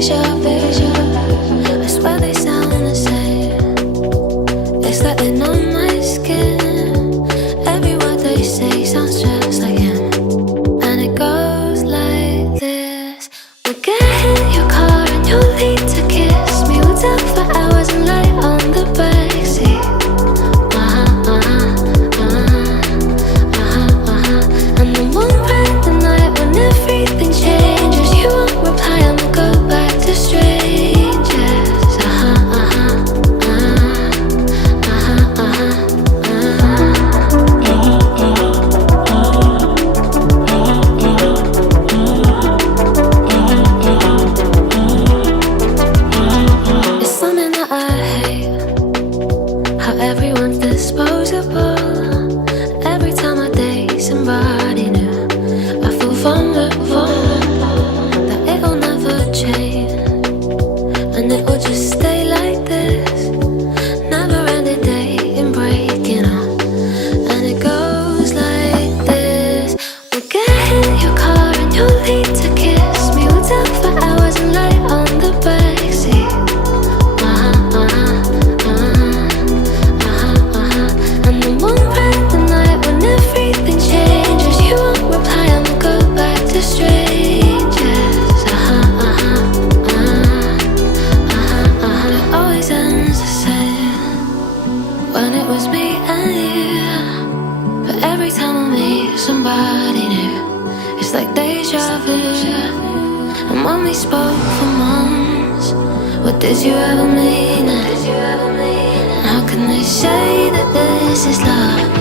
deja vu. I swear they sound the same. It's like they know my skin. Every word they say sounds just like him. And it goes like this. We'll get in your car and you'll need to kiss me. We'll talk for hours and lie on the backseat. And then we'll ride the night when everything changes. You won't reply and we'll go back to strangers. It's something that I hate, how everyone's disposable. Every time I date somebody new, I feel vulnerable, that it'll never change, and it will just stay like this. Never ending dating, breaking up, and it goes like this. We'll get in your car and you'll need to kiss me. We'll talk for hours and lie on the backseat. And then we'll ride the night when everything changes. You won't reply and we'll go back to strangers. It always ends the same when it was me and you. But every time I meet somebody new, it's like deja vu. And when we spoke for months, what did you ever mean? And how can they say that this is love?